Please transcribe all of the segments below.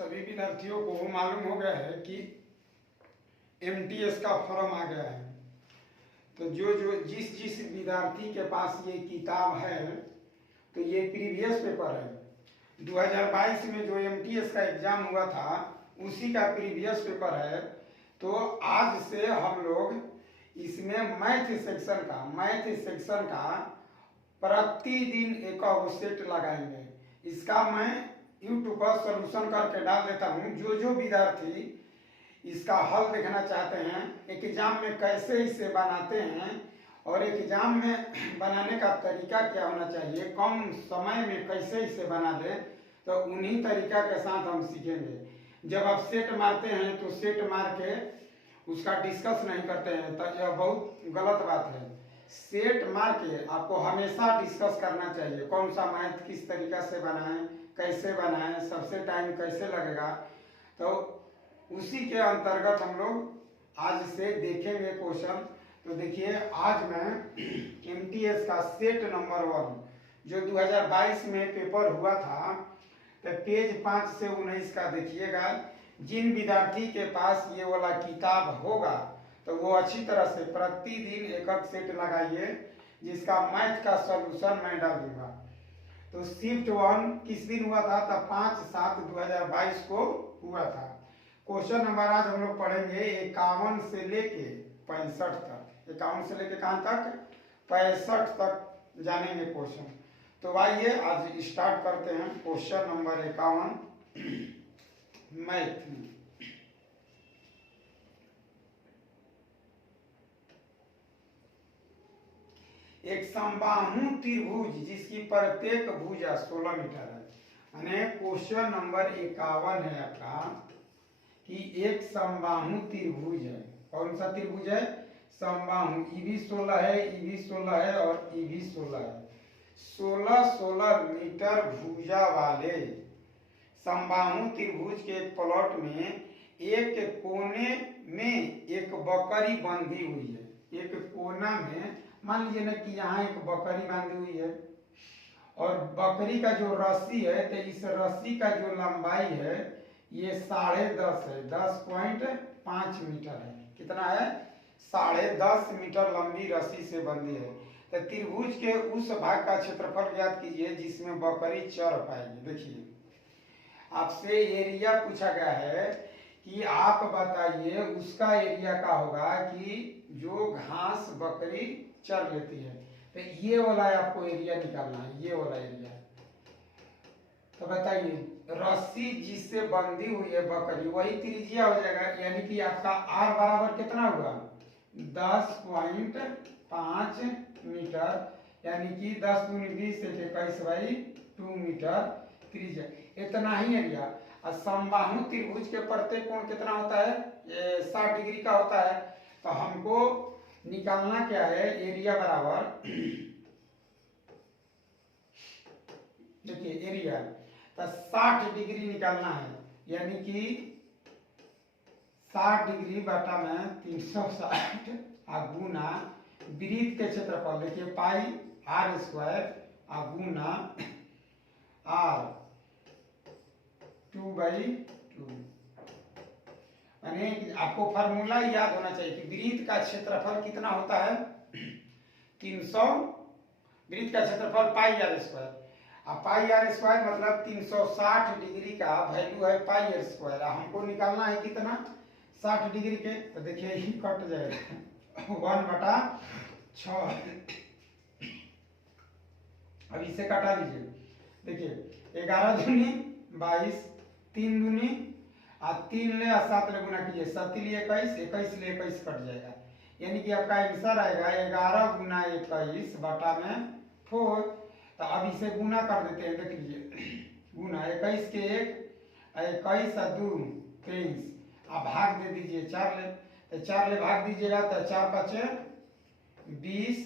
सभी विद्यार्थियों को मालूम हो गया है कि एमटीएस का फॉर्म आ गया है। तो जिस विद्यार्थी के पास ये किताब है, तो ये प्रीवियस पेपर है 2022 में जो एमटीएस का एग्जाम हुआ था उसी का प्रीवियस पेपर है। तो आज से हम लोग इसमें मैथ सेक्शन का प्रतिदिन एक सेट लगाएंगे। इसका मैं यूट्यूब पर सॉल्यूशन करके डाल देता हूँ। जो विद्यार्थी इसका हल देखना चाहते हैं, एग्जाम में कैसे इसे बनाते हैं और एग्जाम में बनाने का तरीका क्या होना चाहिए, कम समय में कैसे इसे बना दें, तो उन्हीं तरीका के साथ हम सीखेंगे। जब आप सेट मारते हैं तो सेट मार के उसका डिस्कस नहीं करते हैं, तो यह बहुत गलत बात है। सेट मार के आपको हमेशा डिस्कस करना चाहिए, कौन सा मैथ किस तरीका से बनाएं, कैसे बनाएं, सबसे टाइम कैसे लगेगा। तो उसी के अंतर्गत हम लोग आज से देखेंगे क्वेश्चन। तो देखिए, आज मैं एमटीएस का सेट नंबर 1 जो 2022 में पेपर हुआ था, तो पेज 5 से 19 का देखिएगा। जिन विद्यार्थी के पास ये वाला किताब होगा तो वो अच्छी तरह से प्रतिदिन एक सेट लगाइए, जिसका मैथ का सॉल्यूशन मैं डाल दूंगा। तो शिफ्ट 1 किस दिन हुआ था? तब 5/7/2022 को हुआ था। क्वेश्चन नंबर आज हम लोग पढ़ेंगे 51 से लेके 65 तक। 51 से लेके कहाँ तक? 65 तक जानेंगे क्वेश्चन। तो आइए आज स्टार्ट करते हैं क्वेश्चन नंबर 51 मैथ में। एक समबाहु त्रिभुज जिसकी प्रत्येक भुजा 16 मीटर है। यानी क्वेश्चन नंबर 51 है आपका कि एक समबाहु त्रिभुज है। कौन सा त्रिभुज है? समबाहु। ईबी 16 है, ईबी 16 है और ईबी 16 है। 16 मीटर भुजा वाले समबाहु त्रिभुज के एक प्लॉट में एक कोने में एक बकरी बंधी हुई है। एक कोना में मान लीजिए ना कि यहाँ एक बकरी बांधी हुई है और बकरी का जो रस्सी है, तो इस रस्सी का जो लंबाई है ये 10.5 है, 10.5 मीटर है। कितना है? 10.5 मीटर लंबी रस्सी से बंधी है। तो त्रिभुज के उस भाग का क्षेत्रफल ज्ञात कीजिए जिसमें बकरी चर पाएगी। देखिए, आपसे एरिया पूछा गया है कि आप बताइए उसका एरिया का होगा कि जो घास बकरी चर लेती है। तो ये वाला आपको एरिया निकालना है, ये वाला एरिया। तो बताइए, रस्सी जिससे बंधी हुई है बकरी वही त्रिज्या हो जाएगा। यानी कि आपका आर बराबर कितना हुआ? 10.5 मीटर, यानी कि 10 × 20 = 21/2 मीटर त्रिज्या। इतना ही एरिया। और समबाहु त्रिभुज के प्रत्येक कोण कितना होता है? 60 डिग्री का होता है। तो हमको निकालना क्या है? एरिया बराबर, देखिए एरिया, तो 60 डिग्री निकालना है। यानी कि 60 डिग्री बटा में 360 गुना वृत्त के क्षेत्रफल। देखिए πr² गुना r 2/2। यानी आपको फार्मूला याद होना चाहिए कि वृत्त का क्षेत्रफल कितना होता है? 300। वृत्त का क्षेत्रफल πr²। अब πr² मतलब 360 डिग्री का वैल्यू है πr²। हमको निकालना है कितना? 60 डिग्री के। तो देखिए ही कट जाएगा 1/6। अब इसे कटा लीजिए। देखिए 11 दूनी 22, 3 दूनी 3 ले 7 ले गुना कीजिए, 7 लिए 21, 21 ले 21 कट जाएगा। यानी कि आपका आंसर आएगा 11 × 21 बटा में 4। तो अब इसे गुना कर देते हैं। देख लीजिए, गुना 21 के 1, 21 और 2 23। आप भाग दे दीजिए 4 ले। तो 4 ले भाग दीजिएगा तो 4 × 5 = 20,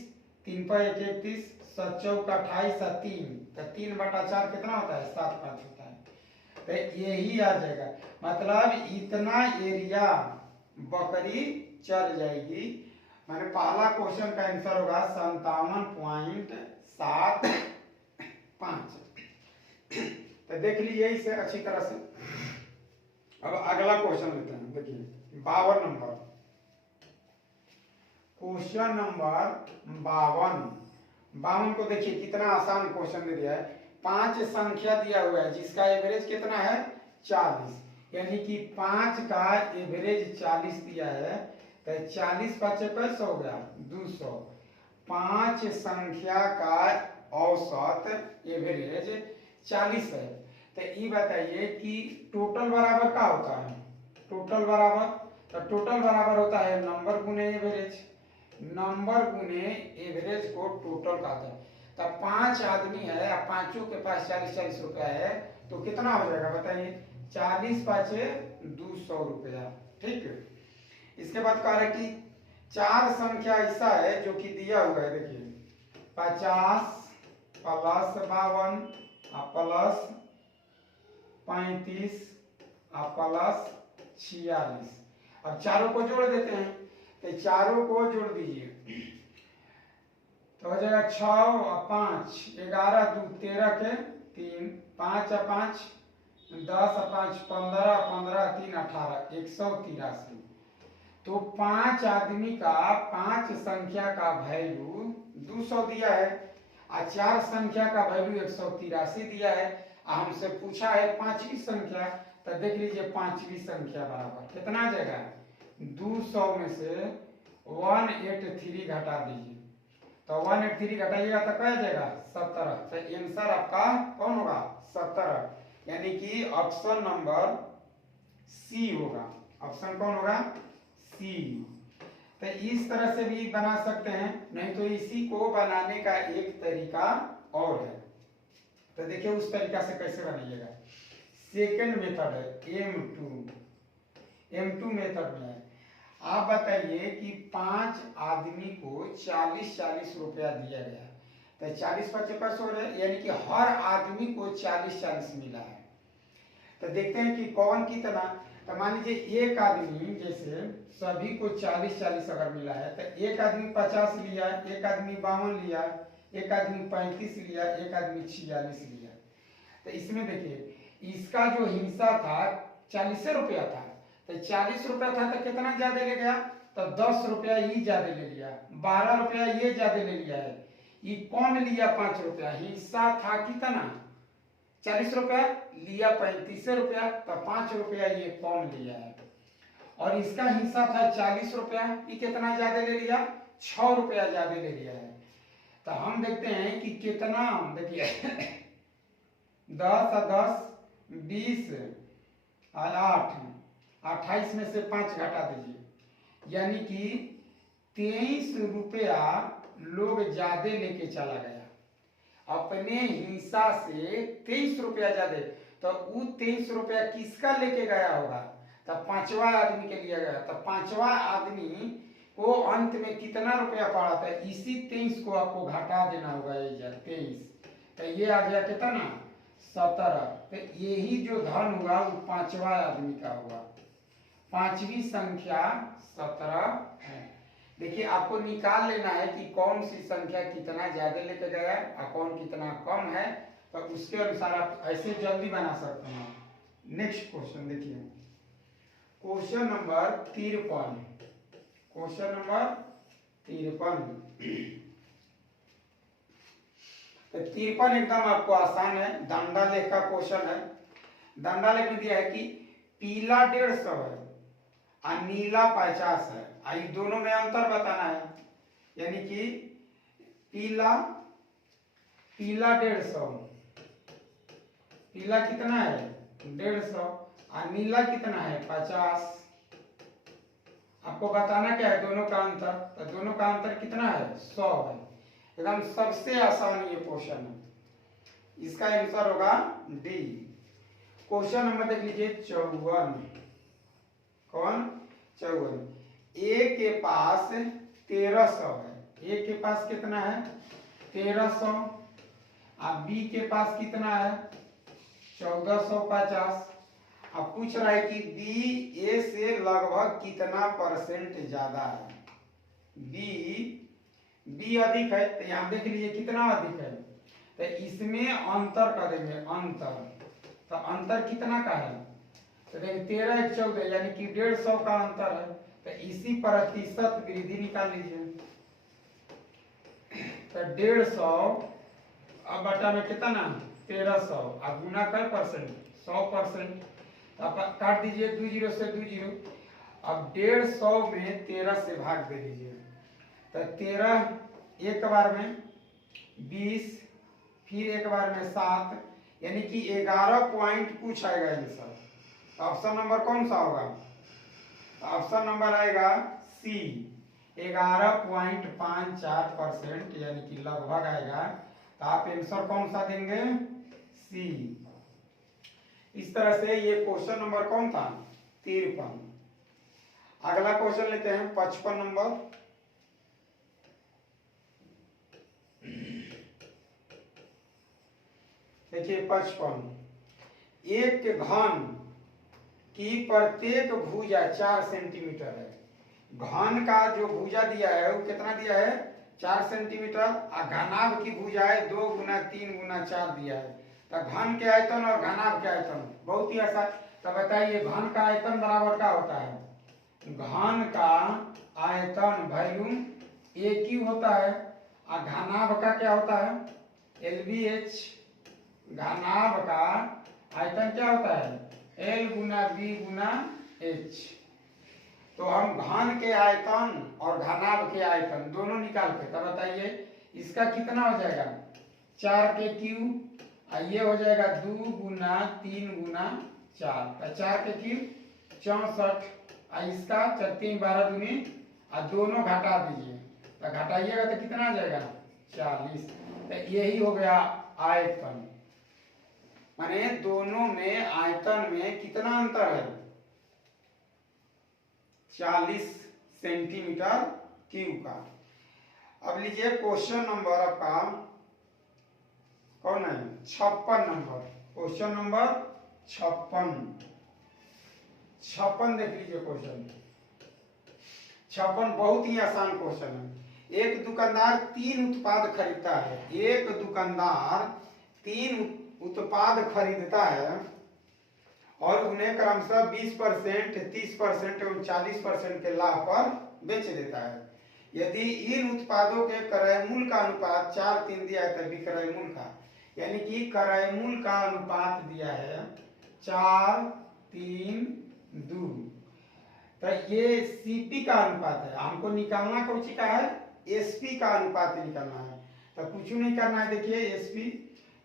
3 × 1 = 31, 7 × 4 = 28 और 3। तो 3/4 कितना होता है? 7/5 होता है। तो यही आ जाएगा। मतलब इतना एरिया बकरी चर जाएगी। मैंने पहला क्वेश्चन का आंसर होगा 57.75। तो देख लीजिए इसे अच्छी तरह से। अब अगला क्वेश्चन लेते हैं, देखिए 52 नंबर, क्वेश्चन नंबर 52 को देखिए कितना आसान क्वेश्चन दे दिया है। 5 संख्या दिया हुआ है जिसका एवरेज कितना है 40, यानी कि 5 का एवरेज 40 दिया है, तो 40 पचे कैसे हो गया 200। 5 संख्या का औसत एवरेज 40 है, तो ये बताइए कि टोटल बराबर क्या होता है, टोटल बराबर, तो टोटल बराबर होता है नंबर गुने एवरेज, नंबर गुने एवरेज को टोटल कहते हैं। तो 5 आदमी है, अब पांचों के पास 40-40 रुपया है, तो कितना हो जाएगा बताइए, 40 पाँचे 200 रुपया, ठीक है। इसके बाद कह रहे कि 4 संख्या ऐसा है जो कि दिया हुआ है, देखिए 50 प्लस 52 प्लस 35 प्लस 46। अब चारों को जोड़ देते हैं, तो चारों को जोड़ दीजिए तो हो जाएगा 6 और 5 11 2 13 के 3 5 और 5 10 और 5 15 15 3 18 183। तो 5 आदमी का 5 संख्या का वैल्यू 200 दिया है और 4 संख्या का वैल्यू 183 दिया है। हमसे पूछा है पांचवी संख्या, तो देख लीजिए पांचवी संख्या बराबर कितना आ जाएगा, 200 में से 183 घटा दीजिए, तो 183 घटाइएगा तो क्या जाएगा 17। तो आंसर आपका कौन होगा 17, यानी कि ऑप्शन नंबर सी होगा। ऑप्शन कौन होगा सी। तो इस तरह से भी बना सकते हैं, नहीं तो इसी को बनाने का एक तरीका और है, तो देखिए उस तरीका से कैसे बनाइएगा। सेकेंड मेथड है M2 मेथड में है। आप बताइए कि 5 आदमी को 40-40 रुपया दिया गया, तो 40 पचे कैसे हो रहे, यानी कि हर आदमी को 40-40 मिला है। तो देखते हैं कि कौन कितना, तो मान लीजिए एक आदमी, जैसे सभी को 40-40 अगर मिला है, तो एक आदमी 50 लिया, एक आदमी 52 लिया, एक आदमी 35 लिया, एक आदमी 46 लिया। तो इसमें देखिए इसका जो हिस्सा था 40 रुपया था, तो 40 रुपया था तो कितना ज्यादा ले गया, तो 10 रुपया ही ज्यादा ले लिया, 12 रुपया ये ज्यादा ले लिया है। ये कौन लिया 5 रुपया, हिस्सा था कितना 40 रुपया, लिया 35 रुपया, तो 5 रुपया ये कौन लिया है। और इसका हिस्सा था 40 रुपया, ये कितना ज्यादा ले लिया 6 रुपया ज्यादा ले लिया है। तो हम देखते हैं कि कितना, देखिए 10 और 10 20 और 8 28 में से 5 घटा दीजिए, यानी कि 23 रुपया लोग ज्यादा लेके चला गया, अपने हिस्सा से 23 रुपया ज्यादा, तो वो 23 रुपया किसका लेके गया होगा, तो 5वां आदमी के लिए गया। तो 5वां आदमी को अंत में कितना रुपया पड़ा था, इसी 23 को आपको घटा देना होगा, ये 23, तो ये आ गया कितना 17। तो यही जो धन हुआ वो 5वां आदमी का हुआ, पांचवी संख्या 17 है। देखिए आपको निकाल लेना है कि कौन सी संख्या कितना ज्यादा लेके गया है और कौन कितना कम है, तो उसके अनुसार आप ऐसे जल्दी बना सकते हैं। नेक्स्ट क्वेश्चन देखिए, क्वेश्चन नंबर 53, क्वेश्चन नंबर 53। तो 53 एकदम आपको आसान है, दंडा लेख का क्वेश्चन है। दंडा लेख में दिया है कि पीला 150 है और नीला 50 है, आई दोनों में अंतर बताना है, यानी कि पीला 150, पीला कितना है 150 और नीला कितना है 50। आपको बताना क्या है दोनों का अंतर, तो दोनों का अंतर कितना है 100 है। एकदम सबसे आसान ये क्वेश्चन है, इसका आंसर होगा डी। क्वेश्चन नंबर देख लीजिए 54, कौन 54। ए के पास 1300 है, ए के पास कितना है 1300, अब बी के पास कितना है 1450। अब पूछ रहा है कि बी ए से लगभग कितना परसेंट ज्यादा है, बी अधिक है, तो यहां देख लीजिए कितना अधिक है, तो इसमें अंतर करेंगे, अंतर, तो अंतर कितना का है, तो देखिए 13 1 14 यानी कि 150 का अंतर है, तो इसी प्रतिशत वृद्धि निकाल लीजिए। तो 150 अब बटा में कितना 1300 अब गुना कर परसेंट 100%। अब काट दीजिए 2 जीरो से 2 जीरो। अब 150 में 13 से भाग दे दीजिए, तो 13 एक बार में 20, फिर एक बार में 7, यानी कि 11 पॉइंट कुछ आएगा आंसर। तो ऑप्शन नंबर कौन सा होगा? ऑप्शन नंबर आएगा सी 11.54%, यानी कि लगभग आएगा। तो आप आंसर कौन सा देंगे? सी। इस तरह से ये क्वेश्चन नंबर कौन था? 53। अगला क्वेश्चन लेते हैं 55 नंबर। देखिए 55, एक घन की प्रत्येक भुजा 4 सेंटीमीटर है। घन का जो भुजा दिया है वो कितना दिया है? 4 सेंटीमीटर। और घनाभ की भुजा है 2 गुना 3 गुना 4 दिया है। तो घन के आयतन और घनाभ के आयतन बहुत ही आसान। तो बताइए घन का आयतन बराबर क्या होता है? घन का आयतन वॉल्यूम एक ही होता है, और घनाभ का क्या होता है? LBH। घनाभ का आयतन क्या होता है? L गुना B गुना H। तो हम घन के आयतन और घनाभ के आयतन दोनों निकाल के तब बताइए इसका कितना हो जाएगा? 4 के क्यूब, और ये हो जाएगा 2 गुना 3 गुना 4, तो 4 के क्यूब 64, और इसका 4 3 12 दूनी, और दोनों घटा दीजिए, तो घटाइएगा तो कितना आ जाएगा? 40। तो यही हो गया आयतन, माने दोनों में आयतन में कितना अंतर है? 40 सेंटीमीटर क्यूब का। अब लीजिए क्वेश्चन नंबर आपका कौन है? 56 नंबर। क्वेश्चन नंबर 56 देख लीजिए क्वेश्चन 56 बहुत ही आसान क्वेश्चन है। एक दुकानदार 3 उत्पाद खरीदता है। एक दुकानदार 3 उत्पाद खरीदता है और उन्हें क्रमशः 20%, 30% एवं 40% के लाभ पर बेच देता है। यदि इन उत्पादों के क्रय मूल्य का अनुपात 4:3 दिया है, तब विक्रय मूल्य का, यानी कि क्रय मूल्य का अनुपात दिया है 4:3:2। तो ये CP का अनुपात है, हमको निकालना कौन सी का है? SP का अनुपात निकालना है। तो कुछ नहीं करना है, देखिए SP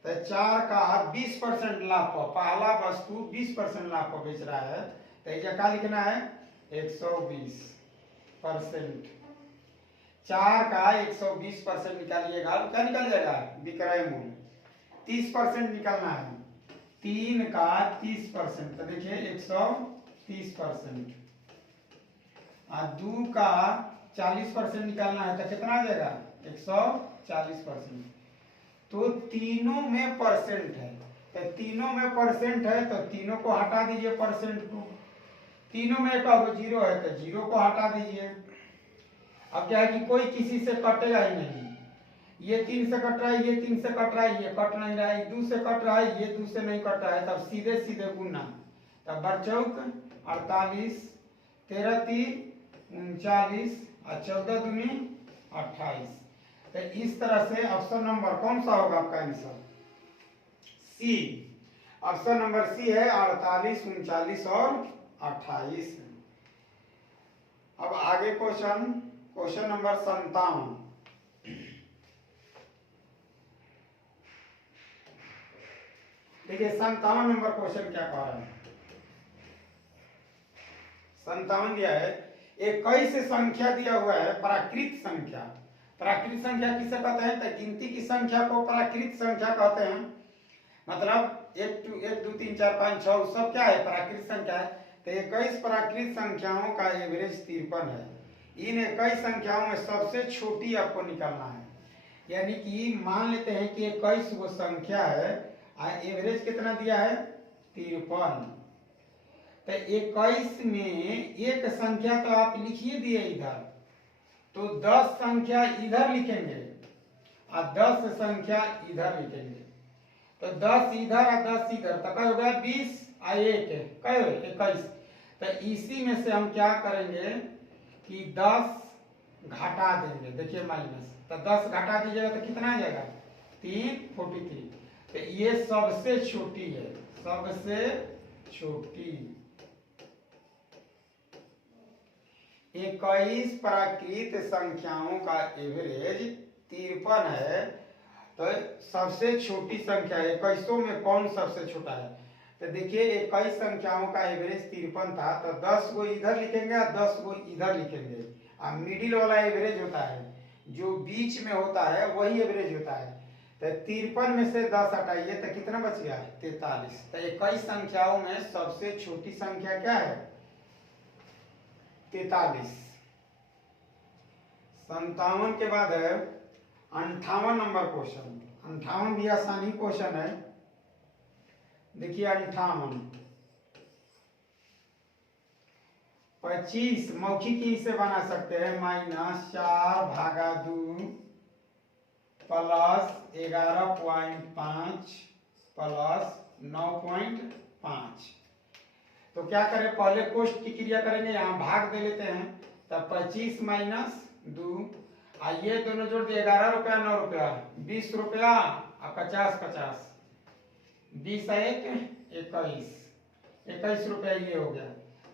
तो 4 का 20% लाभ पर, पहला वस्तु 20% लाभ पर बेच रहा है, तो ये क्या लिखना है? 120%। 4 का 120% निकालिएगा, क्या निकल जाएगा? विक्रय मूल्य। 30% निकालना है, 3 का 30%, तो देखिए 130%। और 2 का 40% निकालना है, तो कितना आ जाएगा? 140%। तो तीनों में परसेंट है, तो तीनों में परसेंट है, तो तीनों को हटा दीजिए परसेंट को। तीनों में का 0 है, तो 0 को हटा दीजिए। अब क्या है कि कोई किसी से कटेगा ही नहीं। ये 3 से कट रहा है, ये 3 से कट रहा है, ये कट नहीं रहा है, 2 से कट रहा है, ये 2 से नहीं कट रहा है, तब सीधे सीधे गुना। तब बरचौक 48, 13 3 39, और 14 दूनी 28। तो इस तरह से ऑप्शन नंबर कौन सा होगा आपका आंसर? सी। ऑप्शन नंबर सी है 48, 39 और 28। अब आगे क्वेश्चन नंबर 57। देखिए 57 नंबर क्वेश्चन क्या कह रहा है? 57 दिया है, 21 संख्या दिया हुआ है प्राकृत संख्या। प्राकृत संख्या किसे कहते हैं? तो गिनती की संख्या को प्राकृत संख्या कहते हैं। मतलब 1 2 3 4 5 6 सब क्या है? प्राकृत संख्या है। तो 21 प्राकृत संख्याओं का एवरेज 53 है। इन 21 संख्याओं में सबसे छोटी आपको निकालना है, यानी कि मान लेते हैं कि 21 वो संख्या है, एवरेज कितना दिया है? 53। तो 21 में एक संख्या तो आप लिखिए दिए इधर, तो 10 संख्या इधर लिखेंगे और 10 संख्या इधर लिखेंगे। तो 10 इधर और 10 इधर, तो क्या हो गया? 20 एक है कहे 21। तो इसी में से हम क्या करेंगे कि 10 घटा देंगे। देखिए माइनस, तो 10 घटा दीजिएगा तो कितना आ जाएगा 343। तो ये सबसे छोटी है, सबसे छोटी। 21 प्राकृत संख्याओं का एवरेज 53 है। तो सबसे छोटी संख्या 21 में कौन सबसे छोटा है? तो देखिए 21 संख्याओं का एवरेज 53 था, तो 10 को इधर लिखेंगे और 10 को इधर लिखेंगे। अब मिडिल वाला एवरेज होता है, जो बीच में होता है वही एवरेज होता है। तो 53 में से 10 हटाइए तो कितना बच गया 43। तो 21 संख्याओं में सबसे छोटी संख्या क्या है 43। 57 के बाद है 58 नंबर क्वेश्चन। 58 भी आसानी क्वेश्चन है। देखिए 58 25 मौखिक ही से बना सकते हैं, -4/2 प्लस 11.5 प्लस 9.5। तो क्या करें, पहले कोष्ठ की क्रिया करेंगे, यहाँ भाग दे लेते हैं। तब 25 - 2, ये दोनों जोड़ दिए 11 रुपया 9 रुपया 20 रुपया और 50 20 1 21 रुपया ये हो गया।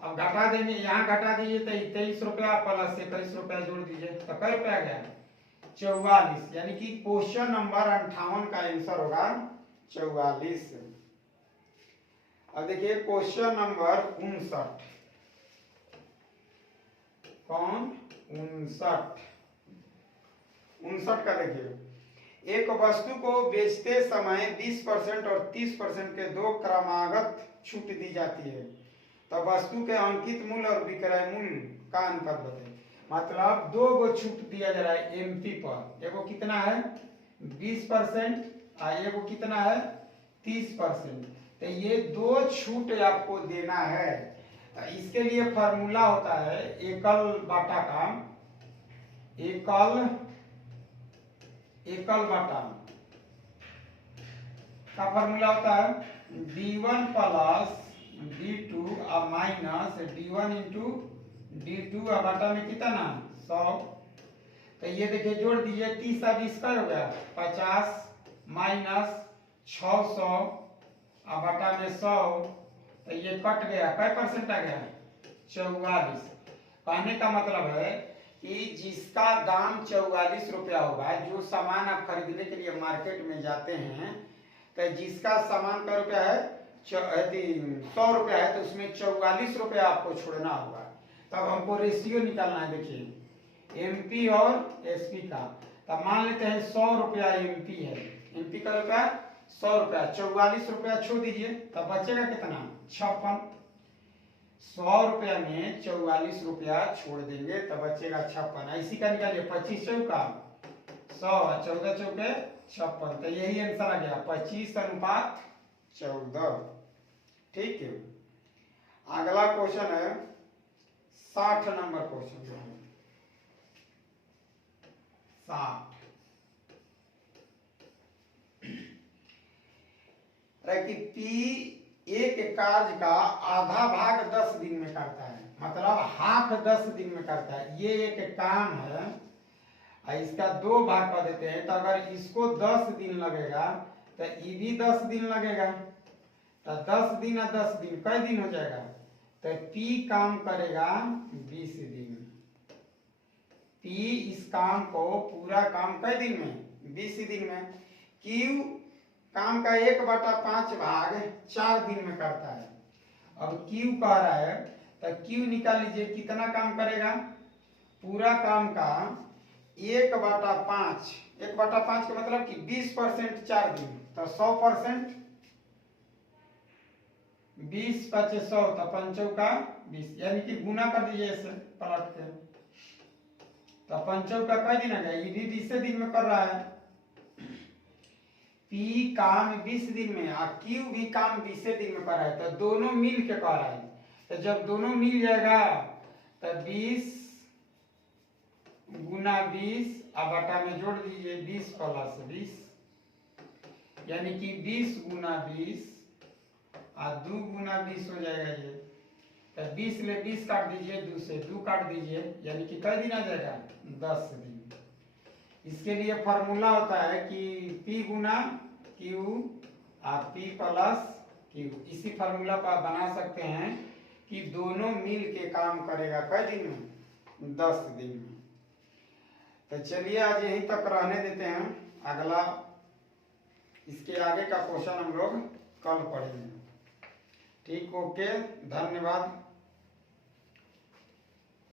अब घटा देंगे, यहाँ घटा दीजिए तो 23 रुपया प्लस 21 रुपया जोड़ दीजिए तो कै रुपया गया 44। यानी कि क्वेश्चन नंबर 58 का आंसर होगा 44। अब देखिए क्वेश्चन नंबर 59। कौन 59 का देखिए, एक वस्तु को बेचते समय 20% और 30% के दो क्रमागत छूट दी जाती है। तो वस्तु के अंकित मूल्य और विक्रय मूल्य का अनुपात बताइए। मतलब दो गो छूट दिया जा रहा है एमपी पर, एगो कितना है 20% और एगो कितना है 30%। तो ये दो छूट आपको देना है। तो इसके लिए फॉर्मूला होता है एकल बाटा का, एकल बाटा का फॉर्मूला होता है d1 प्लस d2 और माइनस d1 इंटू d2 और बाटा में कितना 100। तो ये देखिए जोड़ दीजिए 30 और 20 का हो गया 50 माइनस 600 और बाटा में 100। तो ये कट गया, कै % आ गया 44। कहने का मतलब है कि जिसका दाम 44 रुपया होगा, जो सामान आप खरीदने के लिए मार्केट में जाते हैं, तो जिसका सामान का रुपया है 100 रुपया है, तो उसमें 44 रुपया आपको छोड़ना होगा। तब हमको रेशियो निकालना है। देखिए एमपी और एसपी का, तब मान लेते हैं 100 रुपया एमपी है, एमपी का रुपया 100 रुपया, 44 रुपया छोड़ दीजिए तब बचेगा कितना 56। 100 रुपया में 44 रुपया छोड़ देंगे तब बचेगा 56। इसी का निकालिए 25 चौका 100, 14 चौके 56। तो यही आंसर आ गया 25:14। ठीक है। अगला क्वेश्चन है 60 नंबर क्वेश्चन जो है 60 कि P एक कार्य का आधा भाग 10 दिन में करता है, मतलब हाफ 10 दिन में करता है। ये एक काम है, इसका 2 भाग कर देते हैं। तो अगर इसको 10 दिन लगेगा तो ये भी 10 दिन लगेगा। तो 10 दिन और 10 दिन कै दिन हो जाएगा? तो P काम करेगा 20 दिन। P इस काम को पूरा काम कै दिन में 20 दिन में। Q काम का 1/5 भाग 4 दिन में करता है। अब Q कह रहा है तो Q निकाल लीजिए कितना काम करेगा। पूरा काम का 1/5, 1/5 का मतलब कि 20% 4 दिन, तो 100%, 20 × 5 100, तो 5 का 20, यानी कि गुना कर दीजिए इसे पलट के। तो 5 का कै दिन आ गया, ये भी 20 दिन में कर रहा है। P काम 20 दिन में और Q भी काम 20 दिन में कर रहा है, तो दोनों मिल के कर रहा है। तो जब दोनों मिल जाएगा तो 20 गुना 20 और बटा में जोड़ दीजिए 20 + 20, यानी कि 20 गुना 20 और 2 गुना 20 हो जाएगा ये। तो 20 ले 20 काट दीजिए, 2 से 2 काट दीजिए, यानी कि कई दिन आ जाएगा 10 दिन। इसके लिए फॉर्मूला होता है कि P गुना Q और P प्लस Q। इसी फार्मूला पर आप बना सकते हैं कि दोनों मिल के काम करेगा कई दिन में, 10 दिन में। तो चलिए आज यहीं तक रहने देते हैं, अगला इसके आगे का क्वेश्चन हम लोग कल पढ़ेंगे। ठीक, ओके, धन्यवाद।